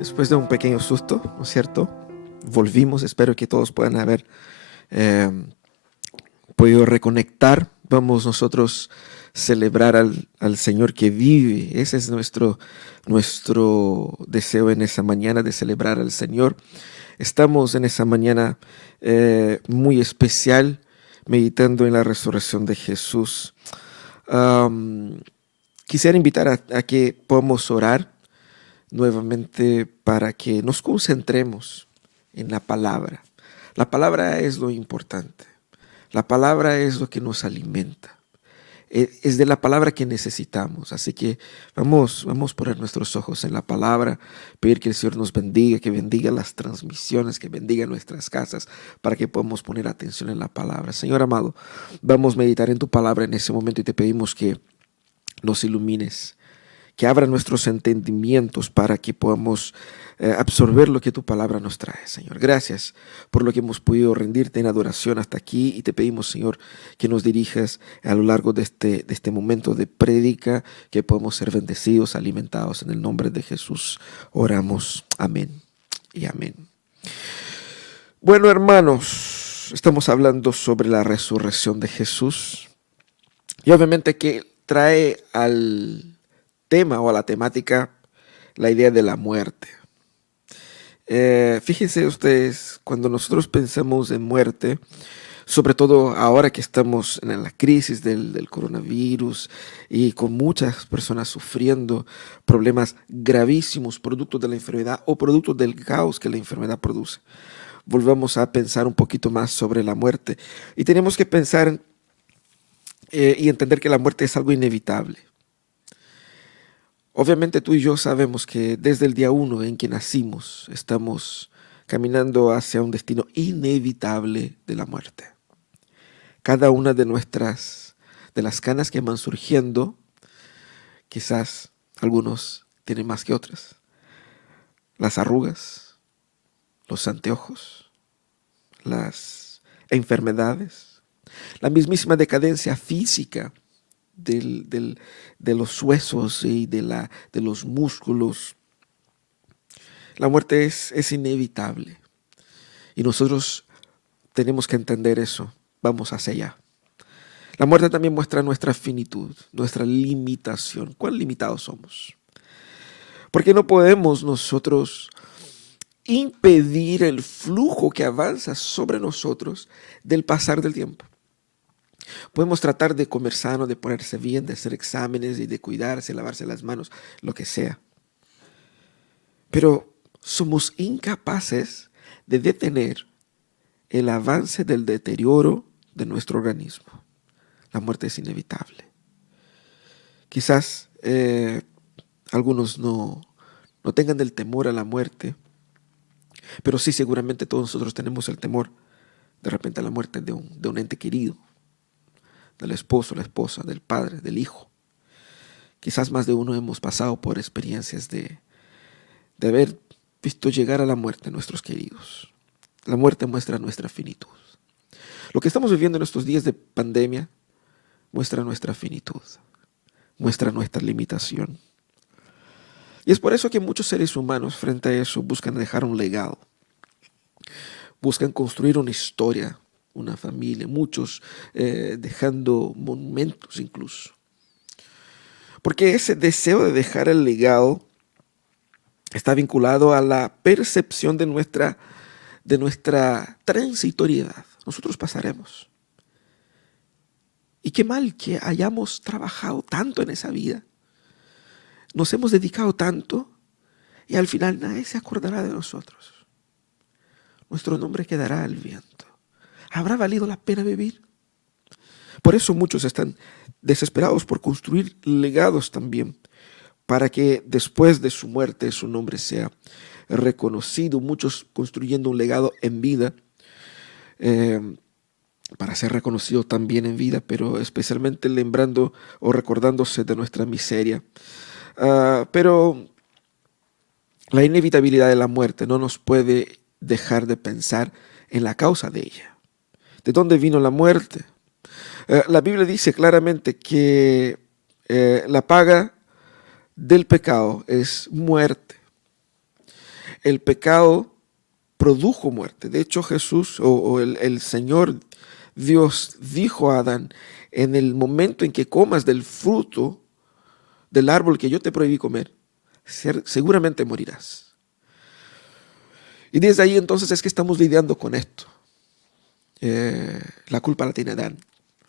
Después de un pequeño susto, ¿no es cierto? Volvimos, espero que todos puedan haber eh, podido reconectar. Vamos nosotros celebrar al Señor que vive. Ese es nuestro deseo en esa mañana, de celebrar al Señor. Estamos en esa mañana muy especial, meditando en la resurrección de Jesús. Am, Quisiera invitar a que podamos orar nuevamente para que nos concentremos en la palabra. La palabra es lo importante. La palabra es lo que nos alimenta. Es de la palabra que necesitamos. Así que vamos a poner nuestros ojos en la palabra, pedir que el Señor nos bendiga, que bendiga las transmisiones, que bendiga nuestras casas, para que podamos poner atención en la palabra. Señor amado, vamos a meditar en tu palabra en ese momento y te pedimos que nos ilumines, que abra nuestros entendimientos para que podamos absorber lo que tu palabra nos trae, Señor. Gracias por lo que hemos podido rendirte en adoración hasta aquí y te pedimos, Señor, que nos dirijas a lo largo de este momento de prédica, que podamos ser bendecidos, alimentados en el nombre de Jesús. Oramos. Amén y amén. Bueno, hermanos, estamos hablando sobre la resurrección de Jesús y obviamente que trae al tema o a la temática la idea de la muerte. Fíjense ustedes, cuando nosotros pensamos en muerte, sobre todo ahora que estamos en la crisis del coronavirus y con muchas personas sufriendo problemas gravísimos producto de la enfermedad o producto del caos que la enfermedad produce, volvamos a pensar un poquito más sobre la muerte y tenemos que pensar y entender que la muerte es algo inevitable. Obviamente tú y yo sabemos que desde el día uno en que nacimos estamos caminando hacia un destino inevitable de la muerte. Cada una de las canas que van surgiendo, quizás algunos tienen más que otras. Las arrugas, los anteojos, las enfermedades, la mismísima decadencia física de los huesos y de los músculos. La muerte es inevitable y nosotros tenemos que entender eso. Vamos hacia allá. La muerte también muestra nuestra finitud, nuestra limitación. ¿Cuán limitados somos? Porque no podemos nosotros impedir el flujo que avanza sobre nosotros del pasar del tiempo. Podemos tratar de comer sano, de ponerse bien, de hacer exámenes y de cuidarse, lavarse las manos, lo que sea. Pero somos incapaces de detener el avance del deterioro de nuestro organismo. La muerte es inevitable. Quizás algunos no tengan el temor a la muerte, pero sí, seguramente todos nosotros tenemos el temor de repente a la muerte de un ente querido, del esposo, la esposa, del padre, del hijo. Quizás más de uno hemos pasado por experiencias de haber visto llegar a la muerte a nuestros queridos. La muerte muestra nuestra finitud. Lo que estamos viviendo en estos días de pandemia muestra nuestra finitud, muestra nuestra limitación. Y es por eso que muchos seres humanos frente a eso buscan dejar un legado, buscan construir una historia, una familia, muchos dejando monumentos incluso. Porque ese deseo de dejar el legado está vinculado a la percepción de nuestra transitoriedad. Nosotros pasaremos. Y qué mal que hayamos trabajado tanto en esa vida. Nos hemos dedicado tanto y al final nadie se acordará de nosotros. Nuestro nombre quedará al viento. ¿Habrá valido la pena vivir? Por eso muchos están desesperados por construir legados también, para que después de su muerte su nombre sea reconocido. Muchos construyendo un legado en vida, eh, para ser reconocido también en vida, pero especialmente lembrando o recordándose de nuestra miseria. Pero la inevitabilidad de la muerte no nos puede dejar de pensar en la causa de ella. ¿De dónde vino la muerte? La Biblia dice claramente que la paga del pecado es muerte. El pecado produjo muerte. De hecho, Jesús o el Señor Dios dijo a Adán, en el momento en que comas del fruto del árbol que yo te prohibí comer, seguramente morirás. Y desde ahí entonces es que estamos lidiando con esto. La culpa la tiene Adán.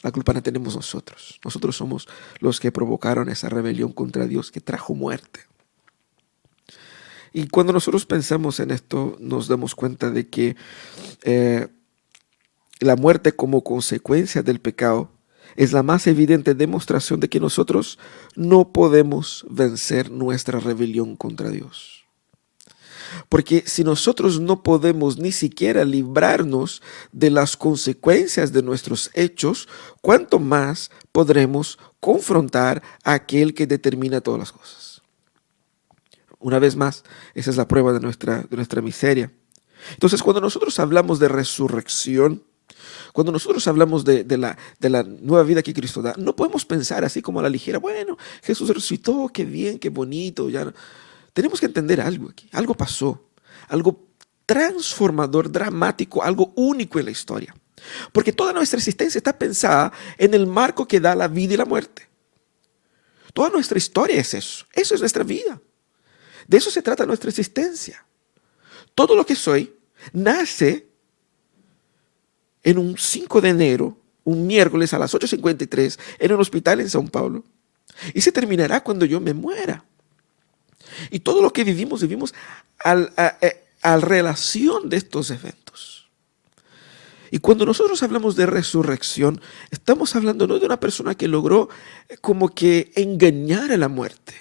La culpa la tenemos nosotros. Nosotros somos los que provocaron esa rebelión contra Dios que trajo muerte. Y cuando nosotros pensamos en esto, nos damos cuenta de que la muerte como consecuencia del pecado es la más evidente demostración de que nosotros no podemos vencer nuestra rebelión contra Dios. Porque si nosotros no podemos ni siquiera librarnos de las consecuencias de nuestros hechos, ¿cuánto más podremos confrontar a aquel que determina todas las cosas? Una vez más, esa es la prueba de nuestra miseria. Entonces, cuando nosotros hablamos de resurrección, cuando nosotros hablamos de la nueva vida que Cristo da, no podemos pensar así como a la ligera, bueno, Jesús resucitó, qué bien, qué bonito. Ya. Tenemos que entender algo aquí, algo pasó, algo transformador, dramático, algo único en la historia. Porque toda nuestra existencia está pensada en el marco que da la vida y la muerte. Toda nuestra historia es eso es nuestra vida. De eso se trata nuestra existencia. Todo lo que soy nace en un 5 de enero, un miércoles a las 8:53, en un hospital en São Paulo. Y se terminará cuando yo me muera. Y todo lo que vivimos a relación de estos eventos. Y cuando nosotros hablamos de resurrección, estamos hablando no de una persona que logró como que engañar a la muerte,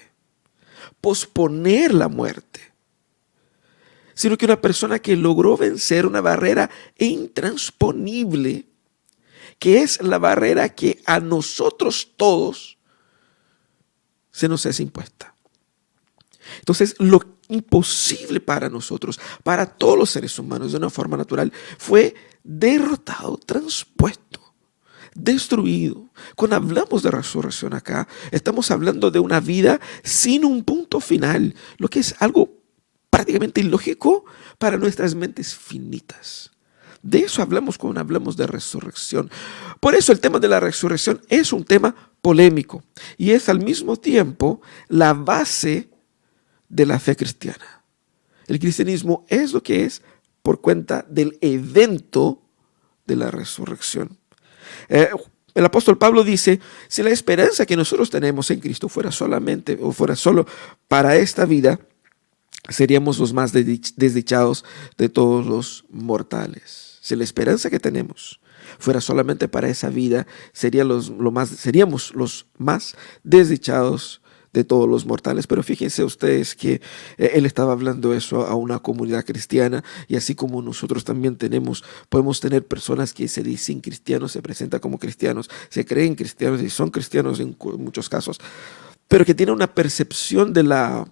posponer la muerte, sino que una persona que logró vencer una barrera intransponible, que es la barrera que a nosotros todos se nos es impuesta. Entonces, lo imposible para nosotros, para todos los seres humanos de una forma natural, fue derrotado, transpuesto, destruido. Cuando hablamos de resurrección acá, estamos hablando de una vida sin un punto final, lo que es algo prácticamente ilógico para nuestras mentes finitas. De eso hablamos cuando hablamos de resurrección. Por eso el tema de la resurrección es un tema polémico y es al mismo tiempo la base de la fe cristiana. El cristianismo es lo que es por cuenta del evento de la resurrección. El apóstol Pablo dice, si la esperanza que nosotros tenemos en Cristo fuera solamente o fuera solo para esta vida, seríamos los más desdichados de todos los mortales. Si la esperanza que tenemos fuera solamente para esa vida, seríamos los más desdichados de todos los mortales. Pero fíjense ustedes que él estaba hablando eso a una comunidad cristiana, y así como nosotros también podemos tener personas que se dicen cristianos, se presentan como cristianos, se creen cristianos y son cristianos en muchos casos, pero que tienen una percepción de la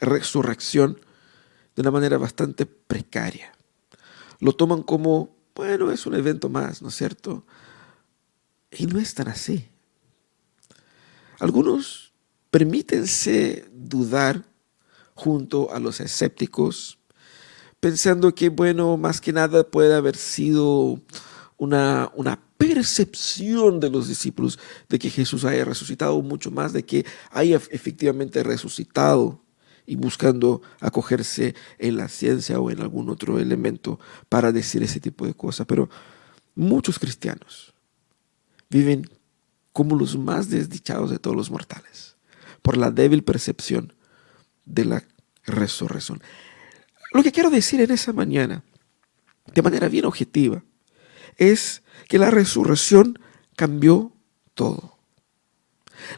resurrección de una manera bastante precaria. Lo toman como, bueno, es un evento más, ¿no es cierto? Y no es tan así. Algunos permítense dudar junto a los escépticos, pensando que, bueno, más que nada puede haber sido una percepción de los discípulos de que Jesús haya resucitado, mucho más de que haya efectivamente resucitado, y buscando acogerse en la ciencia o en algún otro elemento para decir ese tipo de cosas. Pero muchos cristianos viven como los más desdichados de todos los mortales por la débil percepción de la resurrección. Lo que quiero decir en esa mañana, de manera bien objetiva, es que la resurrección cambió todo.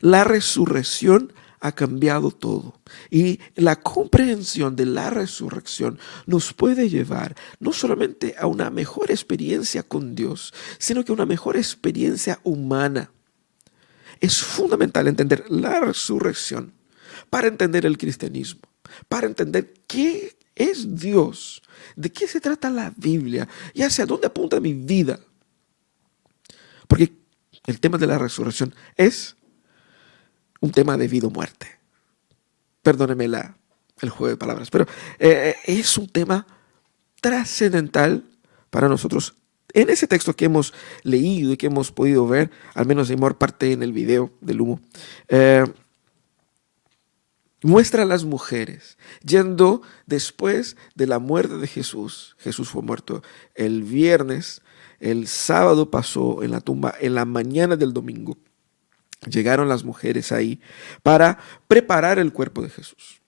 La resurrección ha cambiado todo. Y la comprensión de la resurrección nos puede llevar no solamente a una mejor experiencia con Dios, sino que a una mejor experiencia humana. Es fundamental entender la resurrección para entender el cristianismo, para entender qué es Dios, de qué se trata la Biblia y hacia dónde apunta mi vida. Porque el tema de la resurrección es un tema de vida o muerte. Perdóneme el juego de palabras, pero es un tema trascendental para nosotros. En ese texto que hemos leído y que hemos podido ver, al menos de mayor parte en el video del humo, eh, muestra a las mujeres yendo después de la muerte de Jesús. Jesús fue muerto el viernes, el sábado pasó en la tumba, en la mañana del domingo llegaron las mujeres ahí para preparar el cuerpo de Jesús.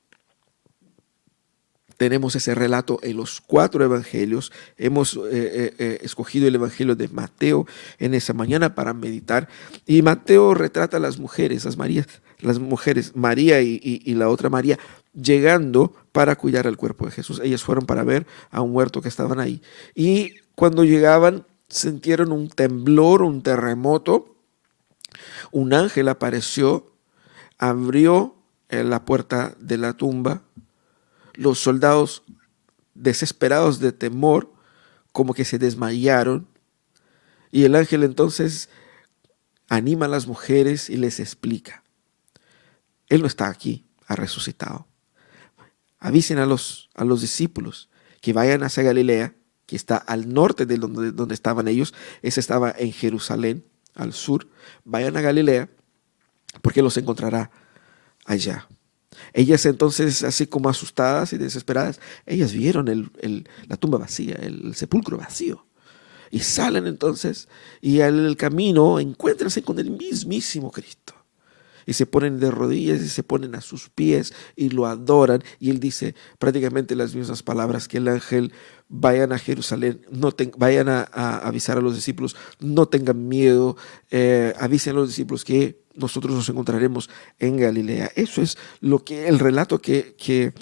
Tenemos ese relato en los 4 evangelios. Hemos escogido el evangelio de Mateo en esa mañana para meditar. Y Mateo retrata a las mujeres, las mujeres, María y la otra María, llegando para cuidar el cuerpo de Jesús. Ellas fueron para ver a un muerto que estaban ahí. Y cuando llegaban, sintieron un temblor, un terremoto. Un ángel apareció, abrió la puerta de la tumba. Los soldados, desesperados de temor, como que se desmayaron. Y el ángel entonces anima a las mujeres y les explica: Él no está aquí, ha resucitado. Avisen a los discípulos que vayan hacia Galilea, que está al norte de donde estaban ellos. Ese estaba en Jerusalén, al sur. Vayan a Galilea, porque los encontrará allá. Ellas entonces, así como asustadas y desesperadas, ellas vieron la tumba vacía, el sepulcro vacío. Y salen entonces y al camino encuéntranse con el mismísimo Cristo. Y se ponen de rodillas y se ponen a sus pies y lo adoran. Y él dice prácticamente las mismas palabras que el ángel: vayan a Jerusalén, vayan a avisar a los discípulos, no tengan miedo, avisen a los discípulos que nosotros nos encontraremos en Galilea. Eso es el relato que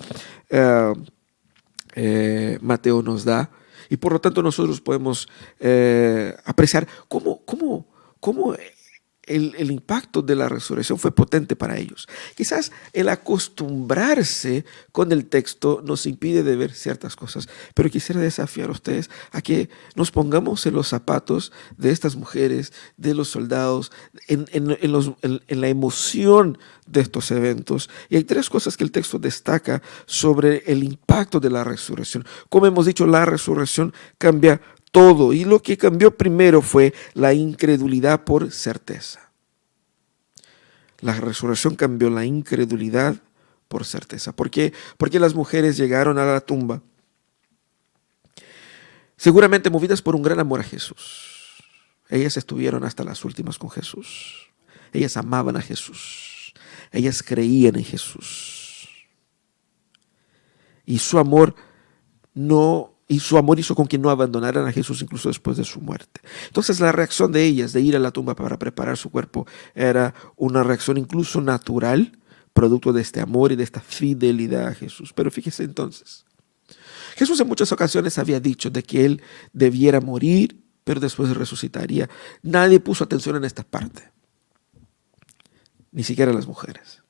Mateo nos da. Y por lo tanto nosotros podemos apreciar cómo el impacto de la resurrección fue potente para ellos. Quizás el acostumbrarse con el texto nos impide de ver ciertas cosas, pero quisiera desafiar a ustedes a que nos pongamos en los zapatos de estas mujeres, de los soldados, en la emoción de estos eventos. Y hay 3 cosas que el texto destaca sobre el impacto de la resurrección. Como hemos dicho, la resurrección cambia todo. Y lo que cambió primero fue la incredulidad por certeza. La resurrección cambió la incredulidad por certeza. ¿Por qué? Porque las mujeres llegaron a la tumba, seguramente movidas por un gran amor a Jesús. Ellas estuvieron hasta las últimas con Jesús. Ellas amaban a Jesús. Ellas creían en Jesús. Y su amor hizo con que no abandonaran a Jesús incluso después de su muerte. Entonces la reacción de ellas de ir a la tumba para preparar su cuerpo era una reacción incluso natural, producto de este amor y de esta fidelidad a Jesús. Pero fíjese entonces, Jesús en muchas ocasiones había dicho de que Él debiera morir, pero después resucitaría. Nadie puso atención en esta parte, ni siquiera las mujeres.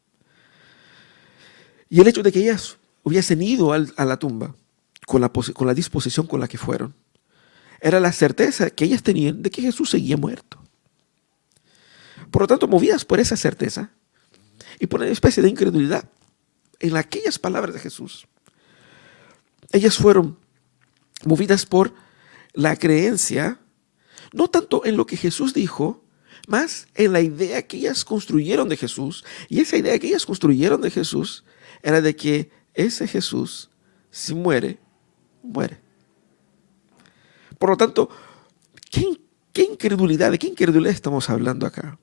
Y el hecho de que ellas hubiesen ido a la tumba con la disposición con la que fueron, era la certeza que ellas tenían de que Jesús seguía muerto. Por lo tanto, movidas por esa certeza y por una especie de incredulidad en aquellas palabras de Jesús, ellas fueron movidas por la creencia, no tanto en lo que Jesús dijo, más en la idea que ellas construyeron de Jesús. Y esa idea que ellas construyeron de Jesús era de que ese Jesús, si muere, muere. Por lo tanto, ¿qué incredulidad? ¿De qué incredulidad estamos hablando acá?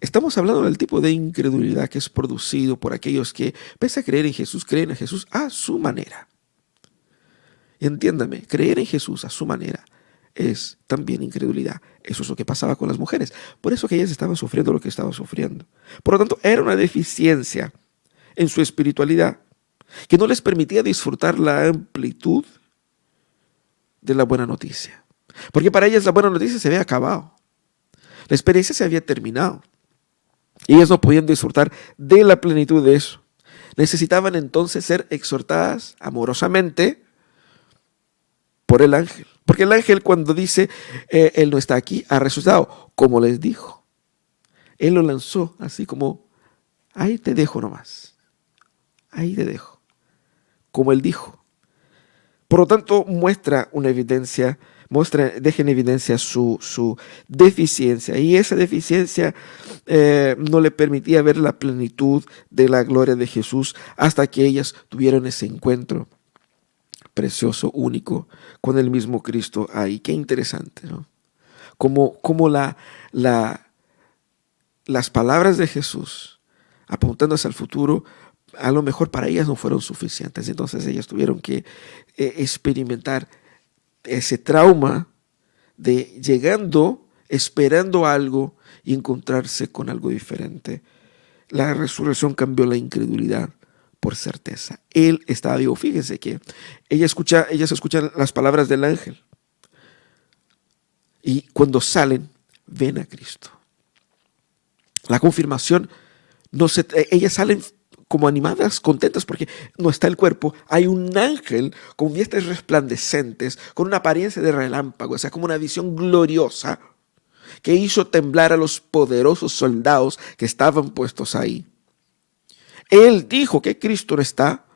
Estamos hablando del tipo de incredulidad que es producido por aquellos que, pese a creer en Jesús, creen en Jesús a su manera. Entiéndame, creer en Jesús a su manera es también incredulidad. Eso es lo que pasaba con las mujeres. Por eso que ellas estaban sufriendo lo que estaban sufriendo. Por lo tanto, era una deficiencia en su espiritualidad que no les permitía disfrutar la amplitud de la buena noticia. Porque para ellas la buena noticia se había acabado. La experiencia se había terminado. Y ellas no podían disfrutar de la plenitud de eso. Necesitaban entonces ser exhortadas amorosamente por el ángel. Porque el ángel, cuando dice, Él no está aquí, ha resucitado, como les dijo. Él lo lanzó así como, ahí te dejo nomás. ahí te dejo, como él dijo. Por lo tanto, deja en evidencia su deficiencia. Y esa deficiencia no le permitía ver la plenitud de la gloria de Jesús hasta que ellas tuvieron ese encuentro precioso, único, con el mismo Cristo ahí. Qué interesante, ¿no? Como las palabras de Jesús, apuntando hacia el futuro, a lo mejor para ellas no fueron suficientes. Entonces ellas tuvieron que experimentar ese trauma de llegando, esperando algo y encontrarse con algo diferente. La resurrección cambió la incredulidad por certeza. Él estaba vivo. Fíjense que ellas escuchan las palabras del ángel y cuando salen ven a Cristo. La confirmación, ellas salen como animadas, contentas, porque no está el cuerpo. Hay un ángel con dientes resplandecentes, con una apariencia de relámpago, o sea, como una visión gloriosa que hizo temblar a los poderosos soldados que estaban puestos ahí. Él dijo que Cristo no está.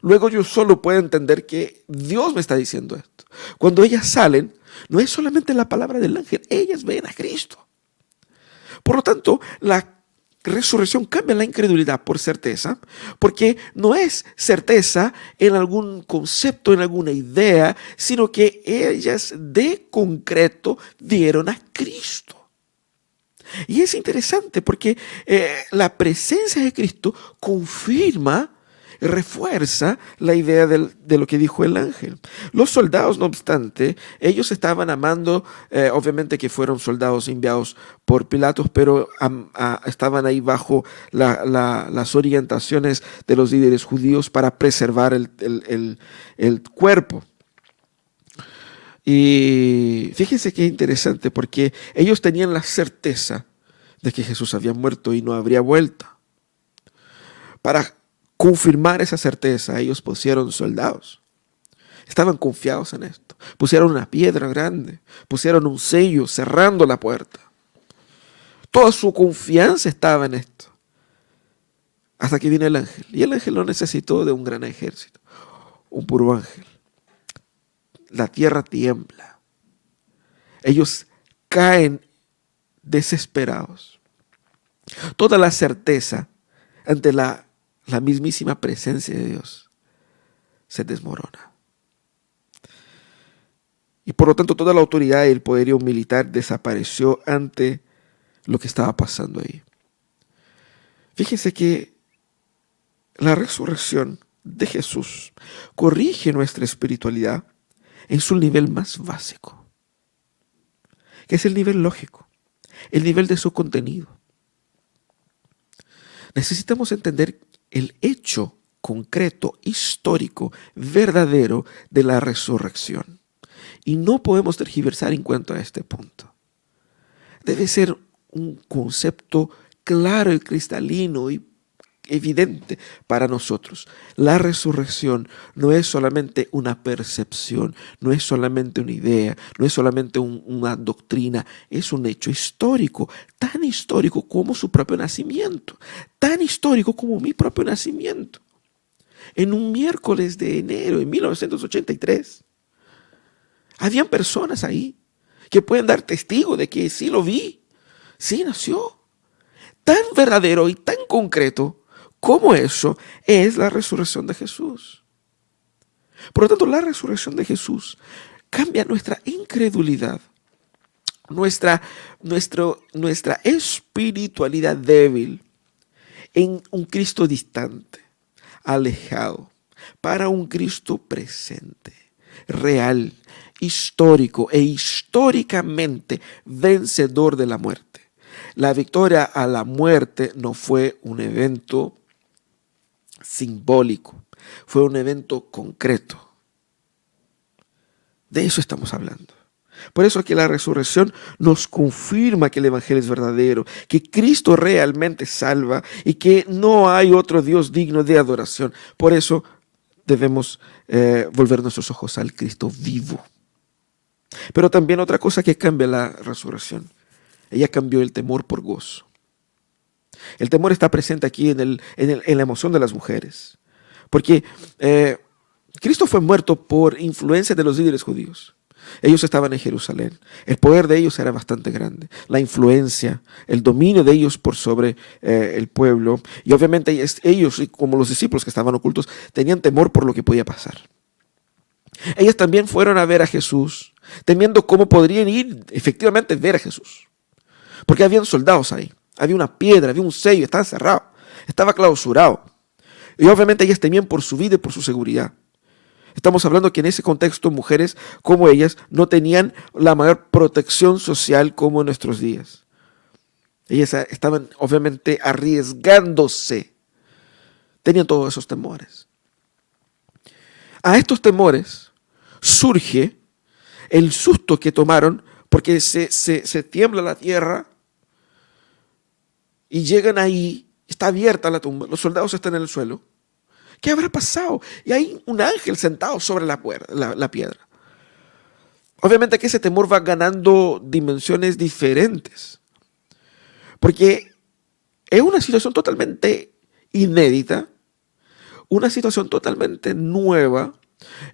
Luego yo solo puedo entender que Dios me está diciendo esto. Cuando ellas salen, no es solamente la palabra del ángel, ellas ven a Cristo. Por lo tanto, la resurrección cambia la incredulidad por certeza, porque no es certeza en algún concepto, en alguna idea, sino que ellas de concreto vieron a Cristo. Y es interesante porque la presencia de Cristo confirma, refuerza la idea de lo que dijo el ángel. Los soldados, no obstante, ellos estaban amando, obviamente que fueron soldados enviados por Pilatos, pero estaban ahí bajo las orientaciones de los líderes judíos para preservar el cuerpo. Y fíjense qué interesante, porque ellos tenían la certeza de que Jesús había muerto y no habría vuelta. Para confirmar esa certeza, ellos pusieron soldados. Estaban confiados en esto. Pusieron una piedra grande, pusieron un sello cerrando la puerta. Toda su confianza estaba en esto. Hasta que vino el ángel. Y el ángel no necesitó de un gran ejército, un puro ángel. La tierra tiembla. Ellos caen desesperados. Toda la certeza ante la mismísima presencia de Dios se desmorona. Y por lo tanto toda la autoridad y el poderío militar desapareció ante lo que estaba pasando ahí. Fíjense que la resurrección de Jesús corrige nuestra espiritualidad en su nivel más básico, que es el nivel lógico, el nivel de su contenido. Necesitamos entender el hecho concreto, histórico, verdadero de la resurrección. Y no podemos tergiversar en cuanto a este punto. Debe ser un concepto claro y cristalino y evidente para nosotros. La resurrección no es solamente una percepción, no es solamente una idea, no es solamente una doctrina, es un hecho histórico, tan histórico como su propio nacimiento, tan histórico como mi propio nacimiento. En un miércoles de enero de 1983, habían personas ahí que pueden dar testigo de que sí lo vi, sí nació. Tan verdadero y tan concreto como eso es la resurrección de Jesús. Por lo tanto, la resurrección de Jesús cambia nuestra incredulidad, nuestra espiritualidad débil en un Cristo distante, alejado, para un Cristo presente, real, histórico e históricamente vencedor de la muerte. La victoria a la muerte no fue un evento simbólico, fue un evento concreto. De eso estamos hablando. Por eso que la resurrección nos confirma que el evangelio es verdadero, que Cristo realmente salva y que no hay otro Dios digno de adoración. Por eso debemos volver nuestros ojos al Cristo vivo. Pero también otra cosa que cambia la resurrección. Ella cambió el temor por gozo. El temor está presente aquí en la emoción de las mujeres. Porque Cristo fue muerto por influencia de los líderes judíos. Ellos estaban en Jerusalén. El poder de ellos era bastante grande. La influencia, el dominio de ellos por sobre el pueblo. Y obviamente ellos, como los discípulos que estaban ocultos, tenían temor por lo que podía pasar. Ellos también fueron a ver a Jesús, temiendo cómo podrían ir efectivamente a ver a Jesús. Porque habían soldados ahí. Había una piedra, había un sello, estaba cerrado, estaba clausurado. Y obviamente ellas temían por su vida y por su seguridad. Estamos hablando que en ese contexto mujeres como ellas no tenían la mayor protección social como en nuestros días. Ellas estaban obviamente arriesgándose. Tenían todos esos temores. A estos temores surge el susto que tomaron porque se tiembla la tierra y llegan ahí, está abierta la tumba, los soldados están en el suelo. ¿Qué habrá pasado? Y hay un ángel sentado sobre la piedra. Obviamente que ese temor va ganando dimensiones diferentes. Porque es una situación totalmente inédita, una situación totalmente nueva,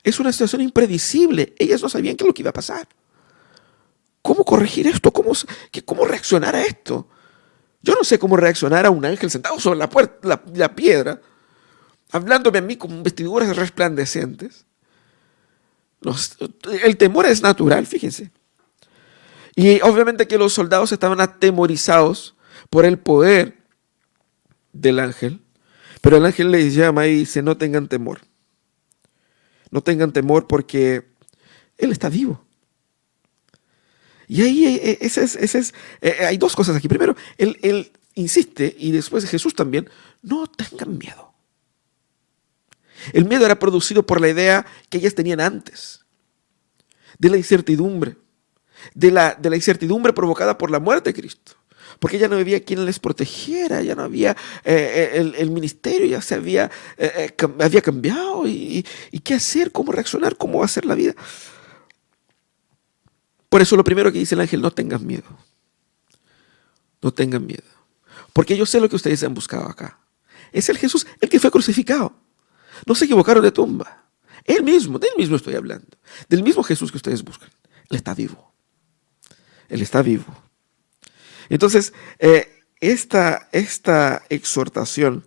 es una situación impredecible. Ellas no sabían qué es lo que iba a pasar. ¿Cómo corregir esto? ¿Cómo reaccionar a esto? Yo no sé cómo reaccionar a un ángel sentado sobre la piedra, hablándome a mí con vestiduras resplandecientes. El temor es natural, fíjense. Y obviamente que los soldados estaban atemorizados por el poder del ángel, pero el ángel les llama y dice, no tengan temor. No tengan temor porque Él está vivo. Y ahí hay dos cosas aquí. Primero, él insiste, y después Jesús también, no tengan miedo. El miedo era producido por la idea que ellas tenían antes, de la incertidumbre, de la incertidumbre provocada por la muerte de Cristo. Porque ya no había quien les protegiera, ya no había, el ministerio ya se había cambiado, y qué hacer, cómo reaccionar, cómo va a ser la vida. Por eso lo primero que dice el ángel, no tengan miedo. No tengan miedo. Porque yo sé lo que ustedes han buscado acá. Es el Jesús, el que fue crucificado. No se equivocaron de tumba. Él mismo, de él mismo estoy hablando. Del mismo Jesús que ustedes buscan. Él está vivo. Él está vivo. Entonces, esta exhortación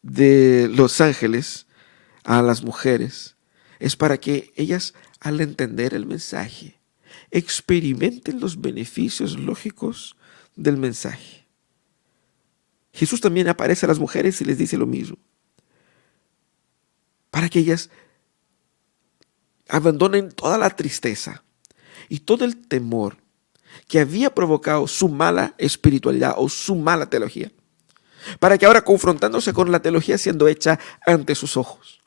de los ángeles a las mujeres es para que ellas, al entender el mensaje, experimenten los beneficios lógicos del mensaje. Jesús también aparece a las mujeres y les dice lo mismo, para que ellas abandonen toda la tristeza y todo el temor que había provocado su mala espiritualidad o su mala teología, para que ahora, confrontándose con la teología siendo hecha ante sus ojos,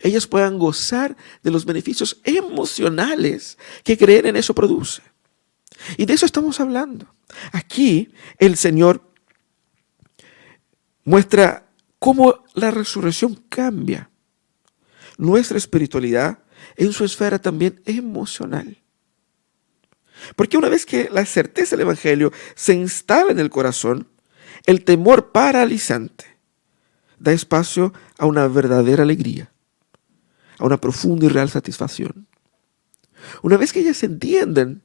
ellas puedan gozar de los beneficios emocionales que creer en eso produce. Y de eso estamos hablando. Aquí el Señor muestra cómo la resurrección cambia nuestra espiritualidad en su esfera también emocional. Porque una vez que la certeza del Evangelio se instala en el corazón, el temor paralizante da espacio a una verdadera alegría, a una profunda y real satisfacción. Una vez que ellas entienden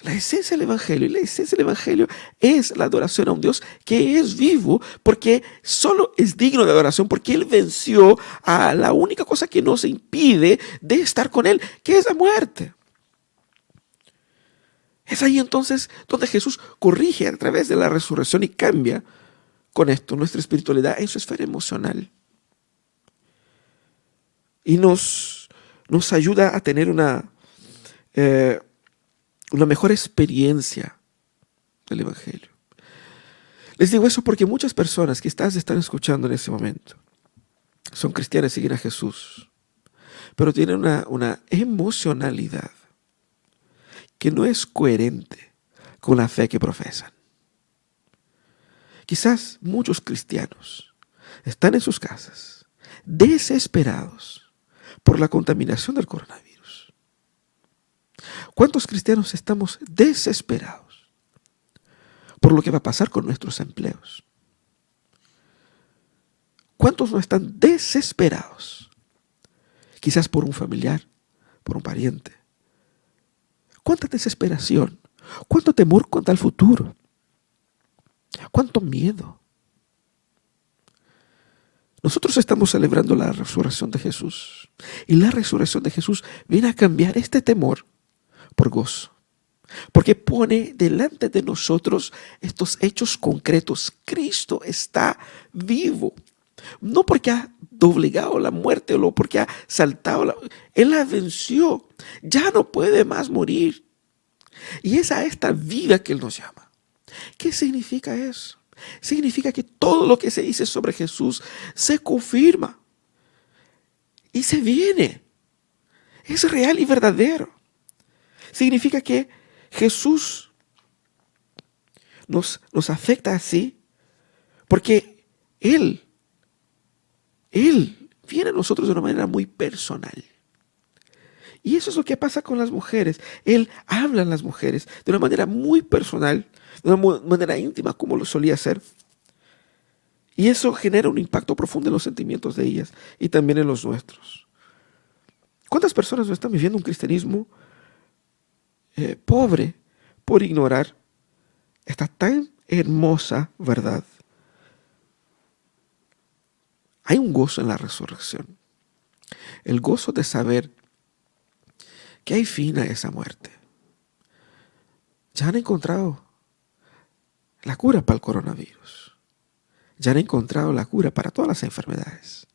la esencia del Evangelio, y la esencia del Evangelio es la adoración a un Dios que es vivo, porque solo es digno de adoración, porque Él venció a la única cosa que nos impide de estar con Él, que es la muerte. Es ahí entonces donde Jesús corrige a través de la resurrección y cambia con esto nuestra espiritualidad en su esfera emocional. Y nos ayuda a tener una mejor experiencia del Evangelio. Les digo eso porque muchas personas que están escuchando en ese momento son cristianas y siguen a Jesús, pero tienen una emocionalidad que no es coherente con la fe que profesan. Quizás muchos cristianos están en sus casas desesperados por la contaminación del coronavirus. ¿Cuántos cristianos estamos desesperados por lo que va a pasar con nuestros empleos? ¿Cuántos no están desesperados? Quizás por un familiar, por un pariente. ¿Cuánta desesperación? ¿Cuánto temor contra el futuro? ¿Cuánto miedo? Nosotros estamos celebrando la resurrección de Jesús. Y la resurrección de Jesús viene a cambiar este temor por gozo. Porque pone delante de nosotros estos hechos concretos. Cristo está vivo. No porque ha doblegado la muerte o porque ha saltado. Él la venció. Ya no puede más morir. Y es a esta vida que Él nos llama. ¿Qué significa eso? Significa que todo lo que se dice sobre Jesús se confirma y se viene. Es real y verdadero. Significa que Jesús nos afecta así porque Él viene a nosotros de una manera muy personal. Y eso es lo que pasa con las mujeres. Él habla a las mujeres de una manera muy personal, de una manera íntima, como lo solía hacer. Y eso genera un impacto profundo en los sentimientos de ellas y también en los nuestros. ¿Cuántas personas no están viviendo un cristianismo pobre por ignorar esta tan hermosa verdad? Hay un gozo en la resurrección. El gozo de saber que hay fin a esa muerte. Ya han encontrado la cura para el coronavirus. Ya han encontrado la cura para todas las enfermedades.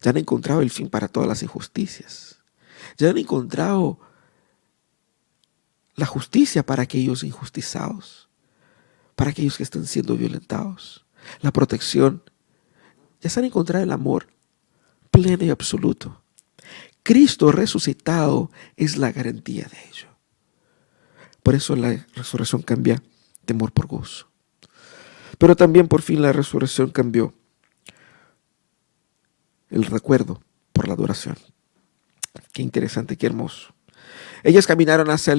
Ya han encontrado el fin para todas las injusticias. Ya han encontrado la justicia para aquellos injustizados, para aquellos que están siendo violentados, la protección. Ya se han encontrado el amor pleno y absoluto. Cristo resucitado es la garantía de ello. Por eso la resurrección cambia temor por gozo. Pero también por fin la resurrección cambió el recuerdo por la adoración. Qué interesante, qué hermoso. Ellas caminaron hacia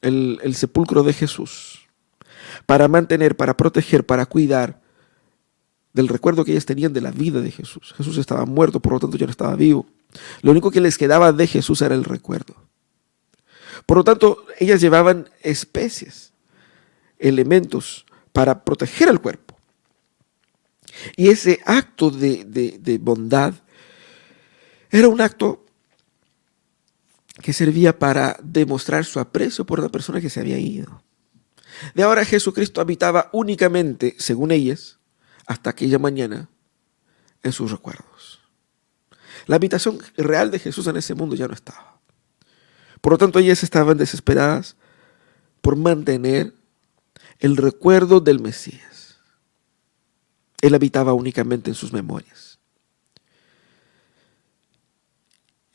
el sepulcro de Jesús para mantener, para proteger, para cuidar del recuerdo que ellas tenían de la vida de Jesús. Jesús estaba muerto, por lo tanto ya no estaba vivo. Lo único que les quedaba de Jesús era el recuerdo. Por lo tanto, ellas llevaban especies, elementos para proteger el cuerpo. Y ese acto de bondad era un acto que servía para demostrar su aprecio por la persona que se había ido. De ahora Jesucristo habitaba únicamente, según ellas, hasta aquella mañana, en sus recuerdos. La habitación real de Jesús en ese mundo ya no estaba. Por lo tanto, ellas estaban desesperadas por mantener el recuerdo del Mesías. Él habitaba únicamente en sus memorias.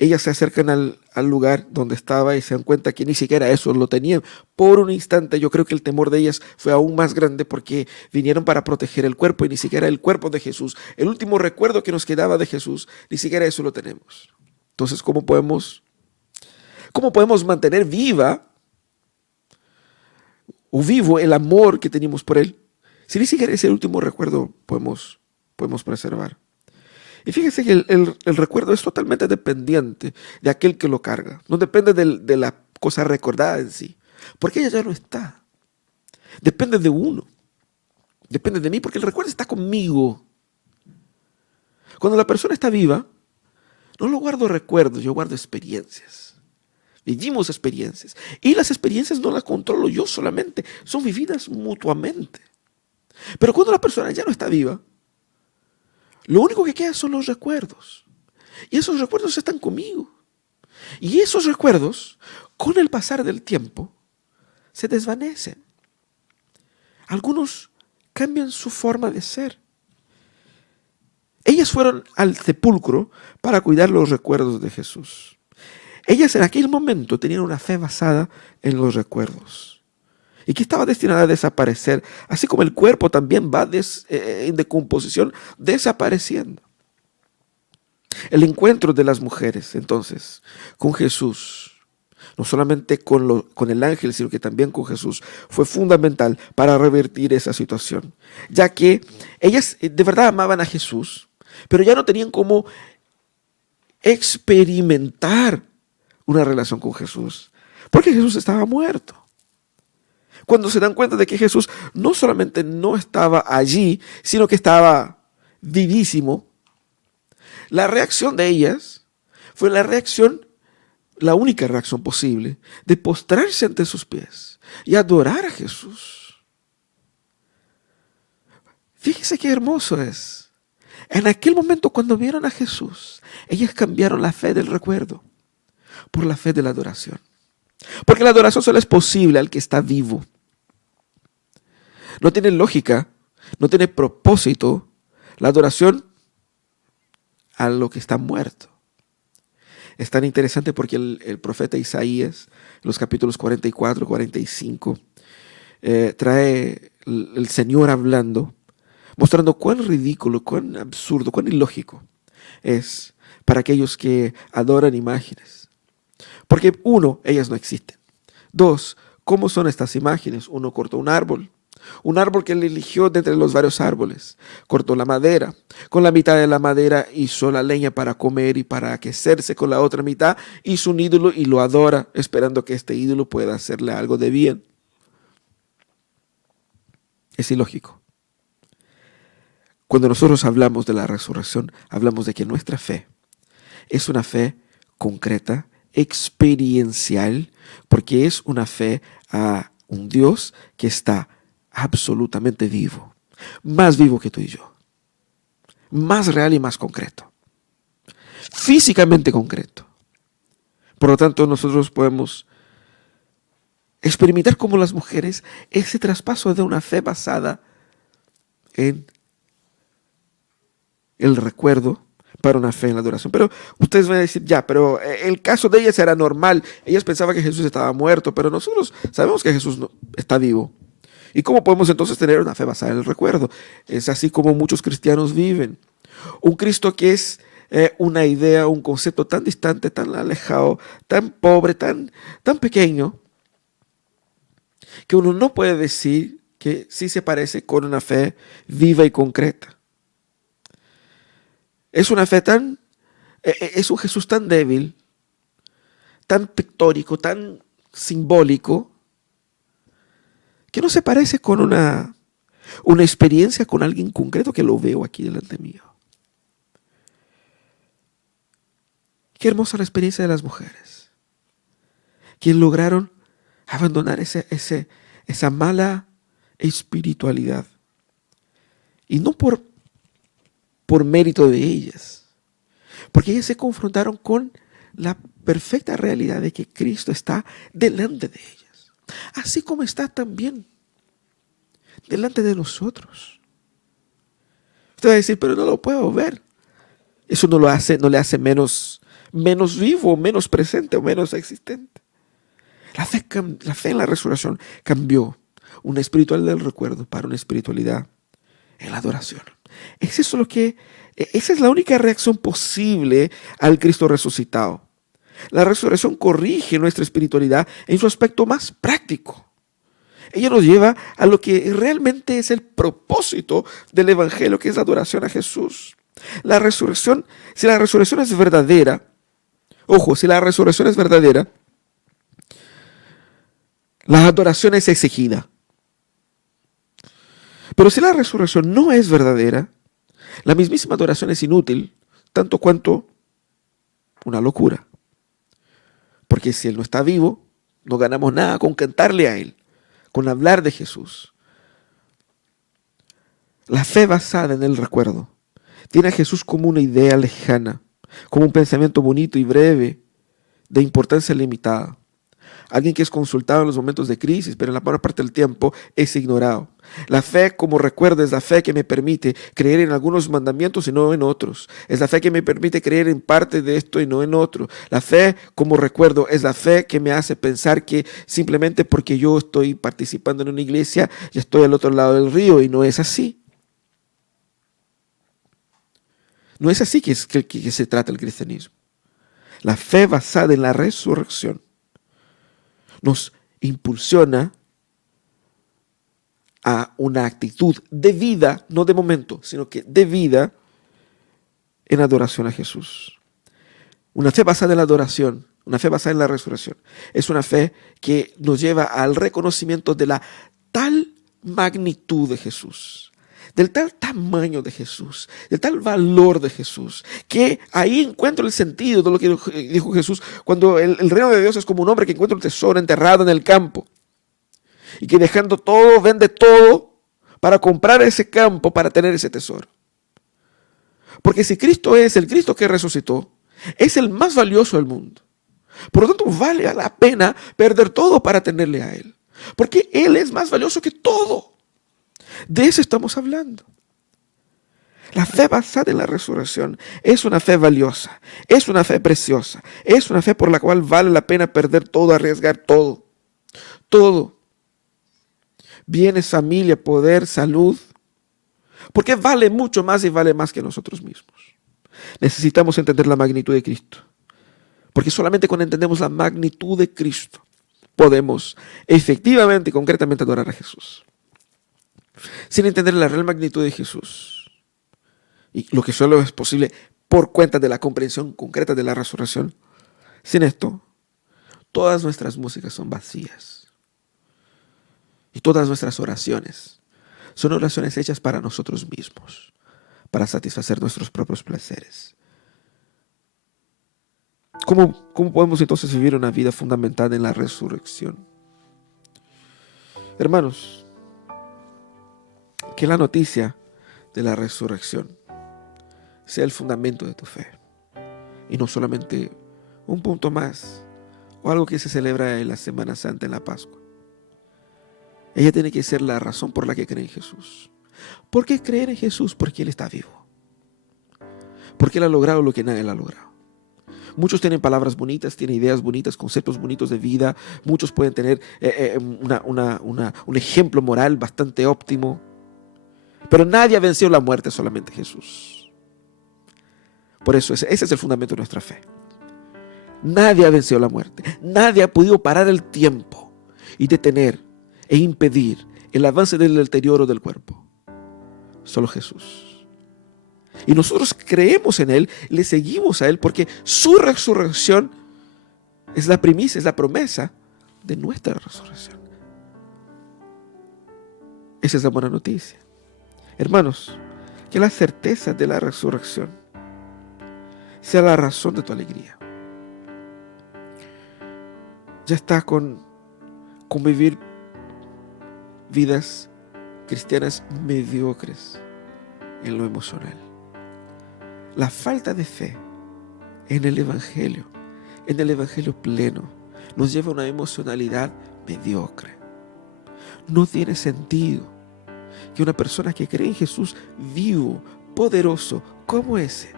Ellas se acercan al lugar donde estaba y se dan cuenta que ni siquiera eso lo tenían. Por un instante yo creo que el temor de ellas fue aún más grande porque vinieron para proteger el cuerpo y ni siquiera el cuerpo de Jesús. El último recuerdo que nos quedaba de Jesús, ni siquiera eso lo tenemos. Entonces, ¿cómo podemos mantener viva o vivo el amor que teníamos por Él si ni siquiera ese último recuerdo podemos preservar? Y fíjese que el recuerdo es totalmente dependiente de aquel que lo carga. No depende de la cosa recordada en sí, porque ella ya no está. Depende de uno. Depende de mí, porque el recuerdo está conmigo. Cuando la persona está viva, no lo guardo recuerdos, yo guardo experiencias. Vivimos experiencias. Y las experiencias no las controlo yo solamente, son vividas mutuamente. Pero cuando la persona ya no está viva, lo único que queda son los recuerdos. Y esos recuerdos están conmigo. Y esos recuerdos, con el pasar del tiempo, se desvanecen. Algunos cambian su forma de ser. Ellas fueron al sepulcro para cuidar los recuerdos de Jesús. Ellas en aquel momento tenían una fe basada en los recuerdos. Y que estaba destinada a desaparecer, así como el cuerpo también va en decomposición, desapareciendo. El encuentro de las mujeres, entonces, con Jesús, no solamente con el ángel, sino que también con Jesús, fue fundamental para revertir esa situación, ya que ellas de verdad amaban a Jesús, pero ya no tenían cómo experimentar una relación con Jesús, porque Jesús estaba muerto. Cuando se dan cuenta de que Jesús no solamente no estaba allí, sino que estaba vivísimo, la reacción de ellas fue la única reacción posible, de postrarse ante sus pies y adorar a Jesús. Fíjese qué hermoso es. En aquel momento, cuando vieron a Jesús, ellas cambiaron la fe del recuerdo por la fe de la adoración. Porque la adoración solo es posible al que está vivo. No tiene lógica, no tiene propósito la adoración a lo que está muerto. Es tan interesante porque el profeta Isaías, los capítulos 44, 45, trae el Señor hablando, mostrando cuán ridículo, cuán absurdo, cuán ilógico es para aquellos que adoran imágenes. Porque uno, ellas no existen. Dos, ¿cómo son estas imágenes? Uno cortó un árbol que él eligió de entre los varios árboles. Cortó la madera. Con la mitad de la madera hizo la leña para comer y para aquecerse. Con la otra mitad hizo un ídolo y lo adora, esperando que este ídolo pueda hacerle algo de bien. Es ilógico. Cuando nosotros hablamos de la resurrección, hablamos de que nuestra fe es una fe concreta, experiencial, porque es una fe a un Dios que está absolutamente vivo, más vivo que tú y yo, más real y más concreto, físicamente concreto. Por lo tanto, nosotros podemos experimentar como las mujeres ese traspaso de una fe basada en el recuerdo para una fe en la adoración. Pero ustedes van a decir, ya, pero el caso de ellas era normal. Ellas pensaban que Jesús estaba muerto, pero nosotros sabemos que Jesús está vivo. ¿Y cómo podemos entonces tener una fe basada en el recuerdo? Es así como muchos cristianos viven. Un Cristo que es una idea, un concepto tan distante, tan alejado, tan pobre, tan pequeño, que uno no puede decir que sí se parece con una fe viva y concreta. Es una fe es un Jesús tan débil, tan pictórico, tan simbólico, que no se parece con una experiencia con alguien concreto que lo veo aquí delante mío. Qué hermosa la experiencia de las mujeres, que lograron abandonar esa mala espiritualidad. Y no por mérito de ellas, porque ellas se confrontaron con la perfecta realidad de que Cristo está delante de ellas, así como está también delante de nosotros. Usted va a decir, pero no lo puedo ver. Eso no le hace menos vivo, menos presente o menos existente. La fe en la resurrección cambió una espiritualidad del recuerdo para una espiritualidad en la adoración. Esa es la única reacción posible al Cristo resucitado. La resurrección corrige nuestra espiritualidad en su aspecto más práctico. Ella nos lleva a lo que realmente es el propósito del Evangelio, que es la adoración a Jesús. La resurrección, si la resurrección es verdadera, si la resurrección es verdadera, la adoración es exigida. Pero si la resurrección no es verdadera, la mismísima adoración es inútil, tanto cuanto una locura. Porque si Él no está vivo, no ganamos nada con cantarle a Él, con hablar de Jesús. La fe basada en el recuerdo tiene a Jesús como una idea lejana, como un pensamiento bonito y breve, de importancia limitada. Alguien que es consultado en los momentos de crisis, pero en la mayor parte del tiempo es ignorado. La fe, como recuerdo, es la fe que me permite creer en algunos mandamientos y no en otros. Es la fe que me permite creer en parte de esto y no en otro. La fe, como recuerdo, es la fe que me hace pensar que simplemente porque yo estoy participando en una iglesia, ya estoy al otro lado del río, y no es así. No es así que se trata el cristianismo. La fe basada en la resurrección nos impulsiona a una actitud de vida, no de momento, sino que de vida, en adoración a Jesús. Una fe basada en la adoración, una fe basada en la resurrección, es una fe que nos lleva al reconocimiento de la tal magnitud de Jesús, del tal tamaño de Jesús, del tal valor de Jesús, que ahí encuentro el sentido de lo que dijo Jesús cuando el reino de Dios es como un hombre que encuentra un tesoro enterrado en el campo y que dejando todo, vende todo para comprar ese campo, para tener ese tesoro. Porque si Cristo es el Cristo que resucitó, es el más valioso del mundo. Por lo tanto, vale la pena perder todo para tenerle a Él. Porque Él es más valioso que todo. De eso estamos hablando. La fe basada en la resurrección es una fe valiosa, es una fe preciosa, es una fe por la cual vale la pena perder todo, arriesgar todo. Todo. Bienes, familia, poder, salud. Porque vale mucho más y vale más que nosotros mismos. Necesitamos entender la magnitud de Cristo. Porque solamente cuando entendemos la magnitud de Cristo podemos efectivamente y concretamente adorar a Jesús. Sin entender la real magnitud de Jesús, y lo que solo es posible por cuenta de la comprensión concreta de la resurrección, sin esto, todas nuestras músicas son vacías. Y todas nuestras oraciones son oraciones hechas para nosotros mismos, para satisfacer nuestros propios placeres. ¿Cómo podemos entonces vivir una vida fundamentada en la resurrección? Hermanos, que la noticia de la resurrección sea el fundamento de tu fe y no solamente un punto más o algo que se celebra en la Semana Santa, en la Pascua. Ella tiene que ser la razón por la que cree en Jesús. ¿Por qué creer en Jesús? Porque Él está vivo. Porque Él ha logrado lo que nadie ha logrado. Muchos tienen palabras bonitas, tienen ideas bonitas, conceptos bonitos de vida. Muchos pueden tener un ejemplo moral bastante óptimo. Pero nadie ha vencido la muerte, solamente Jesús. Por eso ese es el fundamento de nuestra fe. Nadie ha vencido la muerte. Nadie ha podido parar el tiempo y detener e impedir el avance del deterioro del cuerpo. Solo Jesús. Y nosotros creemos en Él, le seguimos a Él porque su resurrección es la primicia, es la promesa de nuestra resurrección. Esa es la buena noticia. Hermanos, que la certeza de la resurrección sea la razón de tu alegría. Ya está con vivir vidas cristianas mediocres en lo emocional. La falta de fe en el Evangelio pleno, nos lleva a una emocionalidad mediocre. No tiene sentido que una persona que cree en Jesús vivo, poderoso, como ese,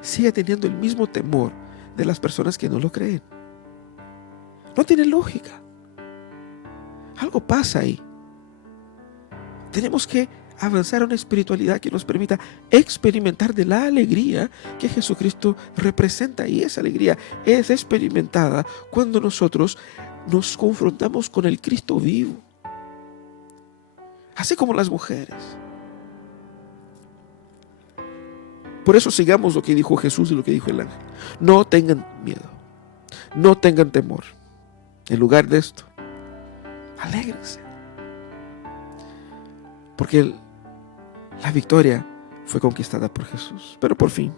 siga teniendo el mismo temor de las personas que no lo creen. No tiene lógica. Algo pasa ahí. Tenemos que avanzar a una espiritualidad que nos permita experimentar de la alegría que Jesucristo representa. Y esa alegría es experimentada cuando nosotros nos confrontamos con el Cristo vivo. Así como las mujeres. Por eso sigamos lo que dijo Jesús y lo que dijo el ángel. No tengan miedo. No tengan temor. En lugar de esto, alégrense. Porque la victoria fue conquistada por Jesús. Pero por fin,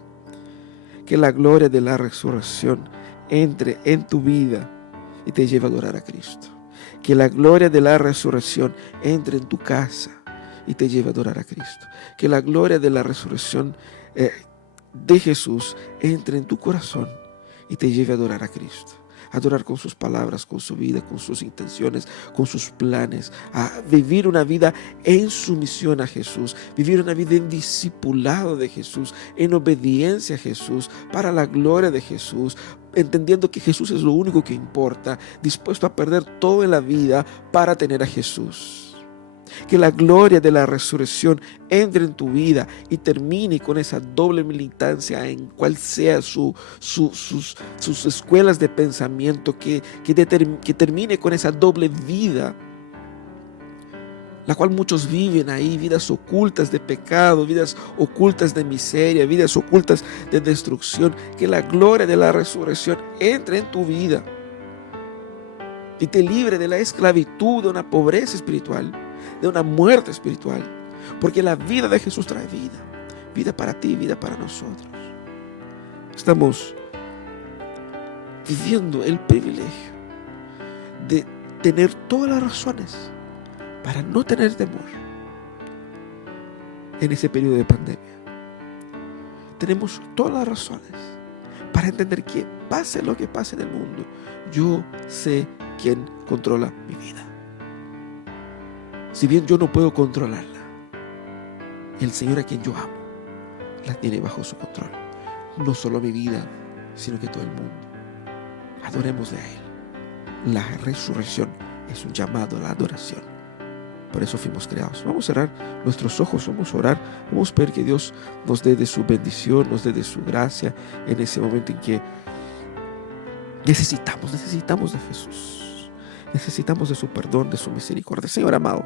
que la gloria de la resurrección entre en tu vida y te lleve a adorar a Cristo. Que la gloria de la resurrección entre en tu casa y te lleve a adorar a Cristo. Que la gloria de la resurrección de Jesús entre en tu corazón y te lleve a adorar a Cristo. Adorar con sus palabras, con su vida, con sus intenciones, con sus planes, a vivir una vida en sumisión a Jesús, vivir una vida en discipulado de Jesús, en obediencia a Jesús, para la gloria de Jesús, entendiendo que Jesús es lo único que importa, dispuesto a perder todo en la vida para tener a Jesús. Que la gloria de la resurrección entre en tu vida y termine con esa doble militancia en cual sea sus escuelas de pensamiento, que termine con esa doble vida la cual muchos viven ahí, vidas ocultas de pecado, vidas ocultas de miseria, vidas ocultas de destrucción. Que la gloria de la resurrección entre en tu vida y te libre de la esclavitud, de una pobreza espiritual, de una muerte espiritual. Porque la vida de Jesús trae vida, vida para ti, vida para nosotros. Estamos viviendo el privilegio de tener todas las razones para no tener temor en ese periodo de pandemia. Tenemos todas las razones para entender que pase lo que pase en el mundo, yo sé quién controla mi vida. Si bien yo no puedo controlarla, el Señor a quien yo amo la tiene bajo su control. No solo mi vida, sino que todo el mundo. Adoremos de Él. La resurrección es un llamado a la adoración. Por eso fuimos creados. Vamos a cerrar nuestros ojos, vamos a orar, vamos a pedir que Dios nos dé de su bendición, nos dé de su gracia en ese momento en que necesitamos de Jesús. Necesitamos de su perdón, de su misericordia. Señor amado,